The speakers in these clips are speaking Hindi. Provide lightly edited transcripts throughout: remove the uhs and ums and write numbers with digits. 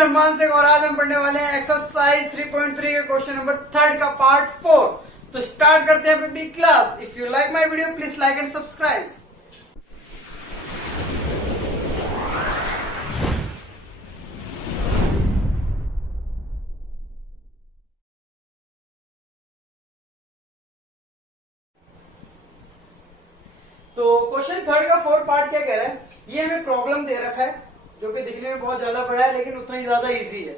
रहमान से और आज हम पढ़ने वाले हैं एक्सरसाइज 3.3 के क्वेश्चन नंबर 3 का पार्ट 4। तो स्टार्ट करते हैं अपनी class. If you like my video please like and subscribe. तो क्वेश्चन 3 का 4 पार्ट क्या कह रहा है, ये हमें प्रॉब्लम दे रखा है जो कि दिखने में बहुत ज्यादा बड़ा है लेकिन उतना ही ज्यादा इजी है।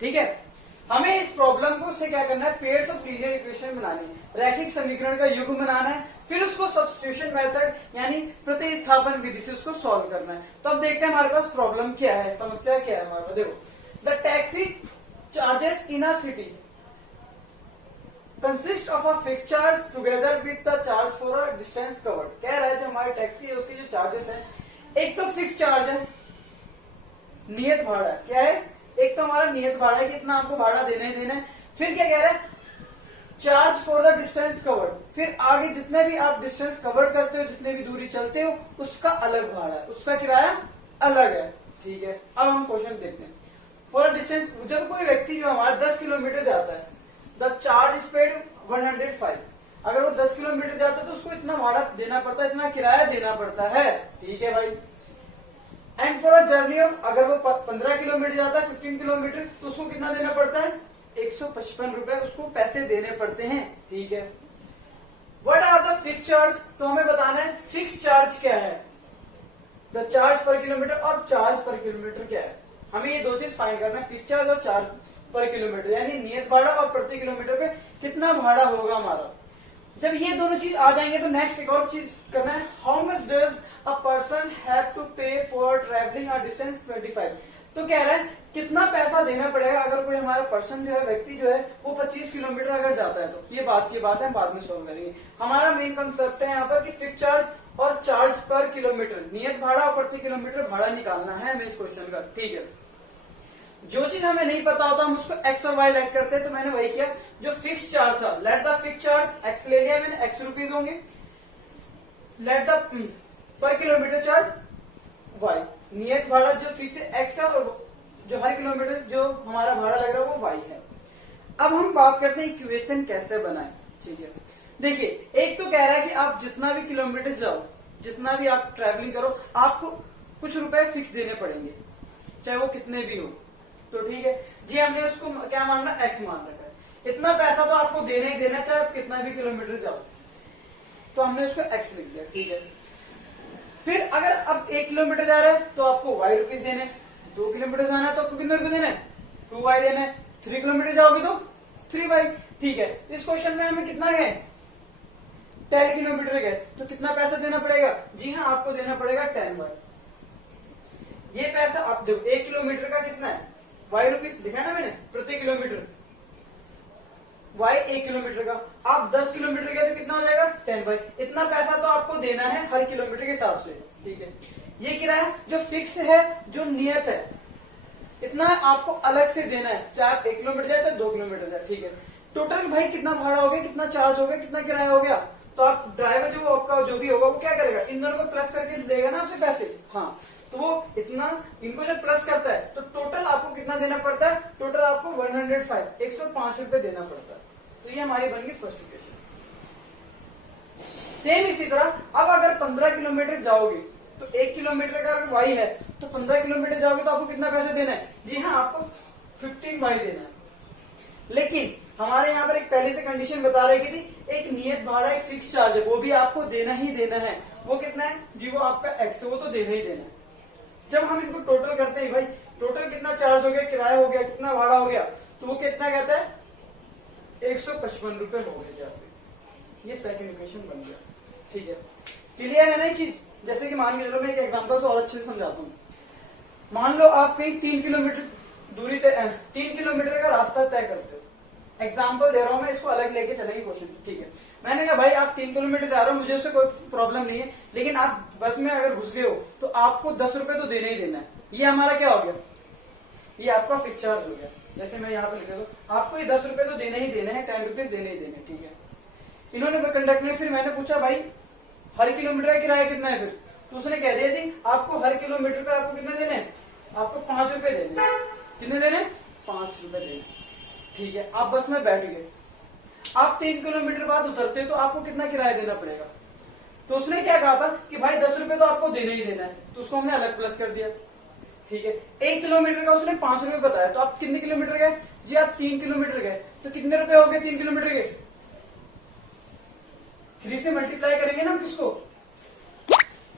ठीक है, हमें इस प्रॉब्लम को से क्या करना है, पेयर्स ऑफ लीनियर इक्वेशन बनानी है, रैखिक समीकरण का युग्म बनाना है, फिर उसको सब्स्टिट्यूशन मेथड यानी प्रतिस्थापन विधि से उसको सॉल्व करना है। तो अब देखते हैं हमारे पास प्रॉब्लम क्या है, समस्या क्या है हमारे पास। देखो, the taxi charges in a city consist of a fix charge together with the charge for a distance covered. कह रहा है जो हमारी टैक्सी है उसके जो चार्जेस है, एक तो फिक्स चार्ज है, नियत भाड़ा है। क्या है, एक तो हमारा नियत भाड़ा है कि इतना आपको भाड़ा देना ही देना है। फिर क्या कह रहा है, charge for the distance covered, फिर आगे जितने भी आप डिस्टेंस कवर करते हो, जितने भी दूरी चलते हो, उसका अलग भाड़ा है, उसका किराया अलग है। ठीक है, अब हम क्वेश्चन देखते हैं। फॉर अ डिस्टेंस, जब कोई व्यक्ति जो हमारा 10 किलोमीटर जाता है, द चार्ज इज पेड 105। अगर वो 10 किलोमीटर जाता है तो उसको इतना भाड़ा देना पड़ता है, इतना किराया देना पड़ता है। ठीक है भाई। And for a journey of, अगर वो 15 किलोमीटर जाता है, 15 किलोमीटर, तो उसको कितना देना पड़ता है, 155 रुपए उसको पैसे देने पड़ते हैं। ठीक है। What are the fix charge, तो हमें बताना है फिक्स चार्ज क्या है, द चार्ज पर किलोमीटर और चार्ज पर किलोमीटर क्या है। हमें ये दो चीज फाइंड करना है, फिक्स चार्ज और चार्ज पर किलोमीटर, यानी नियत भाड़ा और प्रति किलोमीटर पे कितना भाड़ा होगा हमारा। जब ये दोनों चीज आ जाएंगे तो नेक्स्ट एक और चीज करना है, how much does a person have to pay for travelling a distance 25। तो कह रहा है कितना पैसा देना पड़ेगा अगर कोई हमारा पर्सन जो है, व्यक्ति जो है, वो 25 किलोमीटर अगर जाता है। तो ये बात की बात है, बाद में सॉल्व करेंगे। हमारा मेन कंसेप्ट है यहाँ पर कि फिक्स चार्ज और चार्ज पर किलोमीटर, नियत भाड़ा और प्रति किलोमीटर भाड़ा निकालना है हमें इस क्वेश्चन का। ठीक है, जो चीज हमें नहीं पता होता हम उसको एक्स और वाई लेट करते हैं, तो मैंने वही किया। जो फिक्स चार्ज था, let the fix charge X ले लिया मैंने, एक्स रुपीज होंगे। Let the per kilometre charge Y, नियत भाड़ा जो फिक्स है एक्स है, और जो हर किलोमीटर जो हमारा भाड़ा लग रहा है वो वाई है। अब हम बात करते हैं इक्वेशन कैसे बनाए। ठीक है, देखिए, एक तो कह रहा है कि आप जितना भी किलोमीटर जाओ, जितना भी आप ट्रैवलिंग करो, आपको कुछ रुपए फिक्स देने पड़ेंगे, चाहे वो कितने भी हो। तो ठीक है जी, हमने उसको क्या मान रहा है, एक्स मान रखा है। इतना पैसा तो आपको देना ही देना, चाहे आप कितना भी किलोमीटर जाओ। तो हमने उसको एक्स लिख दिया। ठीक है, फिर अगर अब 1 किलोमीटर जा रहा है तो आपको वाई रुपीज देने, 2 किलोमीटर जाना है तो आपको कितने रुपए देने, 2 वाई देने, 3 किलोमीटर जाओगे तो 3 वाई। ठीक है, इस क्वेश्चन में हमें कितना गए, 10 किलोमीटर गए, तो कितना पैसा देना पड़ेगा, जी हाँ, आपको देना पड़ेगा 10 वाई। ये पैसा आप देखो, 1 किलोमीटर का कितना है, वाई रुपीज लिखा है ना मैंने, प्रति किलोमीटर, वाई 1 किलोमीटर का। आप 10 किलोमीटर गए तो कितना हो जाएगा, 10 वाई। इतना पैसा तो आपको देना है हर किलोमीटर के हिसाब से। ठीक है, ये किराया जो फिक्स है, जो नियत है, इतना आपको अलग से देना है, चाहे आप 1 किलोमीटर जाए तो 2 किलोमीटर जाए। ठीक है, टोटल भाई कितना भाड़ा हो गया, कितना चार्ज हो गया, कितना किराया हो गया। तो आप ड्राइवर जो आपका जो भी होगा वो क्या करेगा, इन दोनों को प्लस करके देगा ना आपसे पैसे। हाँ, तो वो इतना, इनको जब प्लस करता है तो टोटल आपको कितना देना पड़ता है, टोटल आपको 105 105 रुपए देना पड़ता है। तो ये हमारी बन गई फर्स्ट इक्वेशन। सेम इसी तरह अब अगर 15 किलोमीटर जाओगे तो 1 किलोमीटर का अगर वाई है तो 15 किलोमीटर जाओगे तो आपको कितना पैसा देना है, जी हाँ, आपको 15 वाई देना है। लेकिन हमारे यहाँ पर एक पहले से कंडीशन बता रही थी, एक नियत भाड़ा, एक फिक्स चार्ज है, वो भी आपको देना ही देना है। वो कितना है जी, वो आपका एक्स है, वो तो देना ही देना है। जब हम इनको टोटल करते हैं, भाई टोटल कितना चार्ज हो गया, किराया हो गया, कितना भाड़ा हो गया, तो वो कितना कहता है, 155 रुपए हो गए। ये सेकंड इक्वेशन बन गया। ठीक है, क्लियर है ना ये चीज। जैसे कि मान के चलो, मैं एक एग्जांपल से और अच्छे से समझाता हूँ। मान लो आप कहीं 3 किलोमीटर दूरी 3 किलोमीटर का रास्ता तय करते हो। एग्जाम्पल दे रहा हूं मैं, इसको अलग लेके चलेंगे क्वेश्चन। ठीक है, मैंने कहा भाई आप 3 किलोमीटर जा रहे हो, मुझे उससे कोई प्रॉब्लम नहीं है, लेकिन आप बस में अगर घुस गए हो तो आपको 10 रुपए तो देना ही देना है। ये हमारा क्या हो गया, ये आपका फिक्स चार्ज हो गया। जैसे मैं यहाँ पे लिख दो, आपको ये 10 रुपए तो देने ही देने हैं, 10 रुपीज देने ही देने। ठीक है, इन्होंने कंडक्टर ने, फिर मैंने पूछा भाई हर किलोमीटर का किराया कितना है, फिर तो उसने कह दिया जी आपको हर किलोमीटर पे आपको कितना देने हैं, आपको 5 रुपए देने हैं। कितने देने? 5 रुपए देने। ठीक है, आप बस में बैठ गए, आप 3 किलोमीटर बाद उतरते तो आपको कितना किराया देना पड़ेगा? तो उसने क्या कहा था कि भाई 10 रुपए तो आपको देना ही देना है, तो उसको हमने अलग प्लस कर दिया। ठीक है, 1 किलोमीटर का उसने 5 रुपए बताया, तो आप कितने किलोमीटर गए जी? आप 3 किलोमीटर गए, तो कितने रुपए हो गए 3 किलोमीटर के? 3 से मल्टीप्लाई करेंगे ना हम किसको?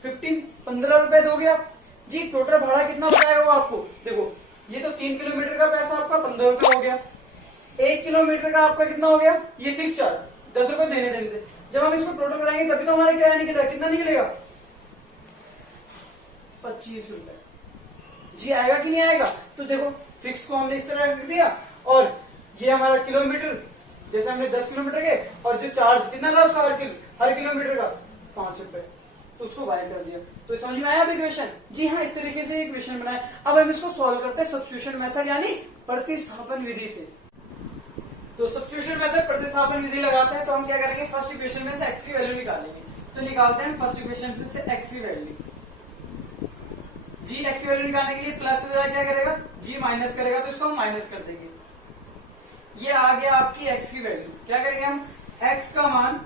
15 रुपए दोगे आप जी। टोटल भाड़ा कितना हो जाएगा वो आपको? देखो, ये तो 3 किलोमीटर का पैसा आपका 15 रुपए हो गया, 1 किलोमीटर का आपका कितना हो गया? ये फिक्स चार्ज 10 रुपए देने देने थे। जब हम इसको टोटल कराएंगे तभी तो हमारा किराया निकलेगा। कितना निकलेगा? 25 रुपए जी। आएगा कि नहीं आएगा? तो देखो, फिक्स को हमने इस तरह रख दिया, और ये हमारा किलोमीटर, जैसे हमने 10 किलोमीटर के, और जो चार्ज कितना था उसका हर किलोमीटर का 5 रुपए, तो उसको बाय कर दिया। तो समझ में आया अब इक्वेशन? जी हाँ, इस तरीके से इक्वेशन बनाया। अब हम इसको सॉल्व करते हैं सब्स्टिट्यूशन मेथड यानी प्रतिस्थापन विधि से। तो सब्स्टिट्यूशन मेथड प्रतिस्थापन विधि लगाते हैं, तो हम क्या करेंगे? फर्स्ट इक्वेशन में से x की वैल्यू निकालेंगे। तो निकालते हैं फर्स्ट इक्वेशन से x की वैल्यू जी। x की वैल्यू निकालने के लिए प्लस से क्या करेगा जी? माइनस करेगा, तो इसको हम माइनस कर देंगे। ये आ गया आपकी x की वैल्यू। क्या करेंगे हम? x का मान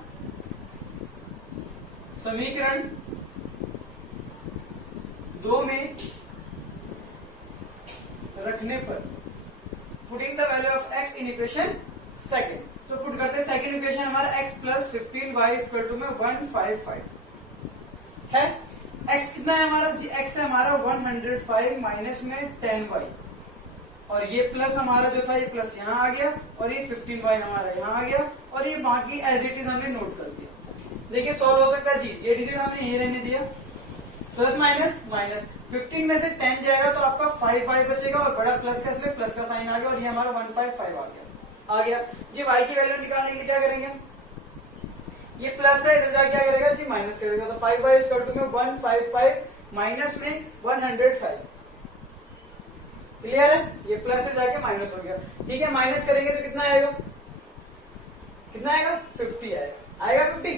समीकरण 2 में रखने पर, putting the value of x in equation second, तो पुट करते हैं सेकेंड इक्वेशन हमारा x plus 15y equal to में 155 है। x कितना है हमारा जी? x है हमारा 105 माइनस में 10y, और ये प्लस हमारा जो था ये प्लस यहाँ आ गया, और ये 15y हमारा यहाँ आ गया, और ये बाकी एज इट इज हमने नोट कर दिया। देखिए सॉल्व हो सकता है जी। ये डिजिट हमने ये रहने दिया, प्लस माइनस माइनस, 15 में से 10 जाएगा तो आपका 5y बचेगा, और बड़ा प्लस का इसलिए प्लस का साइन आ गया, और ये हमारा 155 आ गया जी। y की वैल्यू निकालने के लिए क्या करेंगे? ये प्लस है, इधर जाके क्या करेगा जी? माइनस करेगा, तो 5y इक्वल टू में 155 माइनस में 105। क्लियर है? ये प्लस से जाके माइनस हो गया। ठीक है, माइनस करेंगे तो कितना आएगा? कितना आएगा? 50 आएगा। आएगा 50?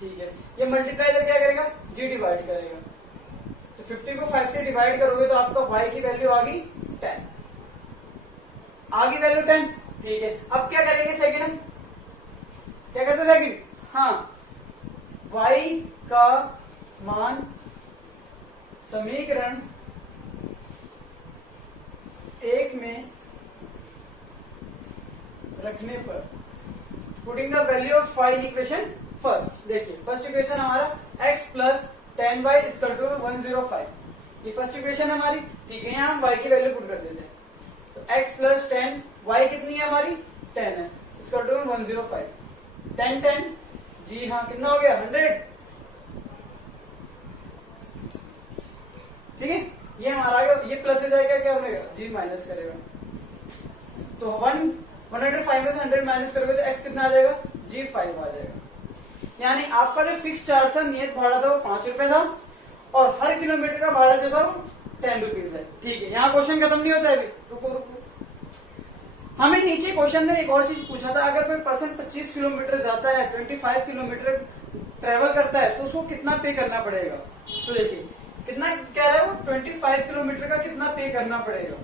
ठीक है, ये मल्टीप्लाई इधर क्या करेगा जी? डिवाइड करेगा, तो 50 को 5 से डिवाइड करोगे तो आपका y की वैल्यू आ गई 10। आ गई वैल्यू 10। ठीक है, अब क्या करेंगे सेकंड? हम क्या करते हैं सेकंड? हाँ, y का मान समीकरण 1 में रखने पर, putting the value of y in equation first. देखिए फर्स्ट इक्वेशन हमारा x plus 10y equal to 105, ये फर्स्ट इक्वेशन हमारी। ठीक है, यहाँ हम y की वैल्यू पुट कर देते हैं, तो x प्लस 10, y कितनी है हमारी? 10 है, इक्वल टू 105। 10 10 जी हाँ, कितना हो गया? 100। ठीक है, ये हमारा आ गया। ये प्लस से जाएगा क्या बनेगा जी? माइनस करेगा, तो 105 में से 100 माइनस करोगे तो x कितना आ जाएगा जी? 5 आ जाएगा। यानी आपका जो फिक्स चार्ज था, नियत भाड़ा था, वो 5 रुपए था, और हर किलोमीटर का भाड़ा जो था वो 10 रुपीज है। ठीक है, यहाँ क्वेश्चन खत्म नहीं होता है अभी, रुको रुको। हमें नीचे क्वेश्चन में एक और चीज पूछा था, अगर कोई पर्सन 25 किलोमीटर जाता है, 25 किलोमीटर ट्रेवल करता है, तो उसको कितना पे करना पड़ेगा? तो देखिए कितना कह रहा है वो? 25 किलोमीटर का कितना पे करना पड़ेगा?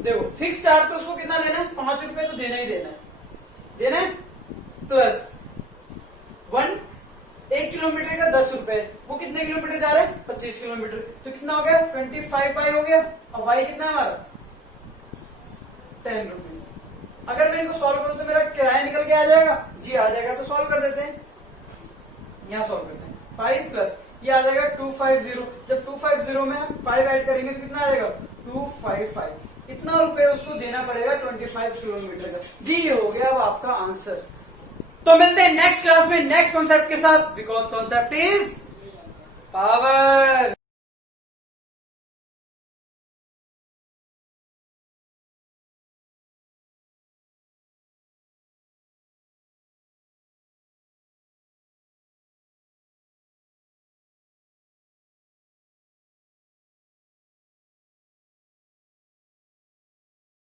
देखो फिक्स चार्ज तो उसको कितना देना है? 5 रुपए तो देना ही देना है, प्लस 1 किलोमीटर का 10 रुपए, वो कितने किलोमीटर जा रहा है? 25 किलोमीटर, तो कितना हो गया? 25y हो गया, और y कितना है हमारा? 10 रुपीज। अगर मैं इनको सॉल्व करूं तो मेरा किराया निकल के आ जाएगा जी? आ जाएगा, तो सॉल्व कर देते हैं। यहाँ सॉल्व करते हैं, 5 प्लस ये आ जाएगा 250। जब 250 में हम 5 ऐड करेंगे तो कितना आ जाएगा? 255। इतना रुपए उसको देना पड़ेगा 25 किलोमीटर का जी। ये हो गया अब आपका आंसर। तो मिलते हैं नेक्स्ट क्लास में नेक्स्ट कॉन्सेप्ट के साथ, बिकॉज कॉन्सेप्ट इज पावर।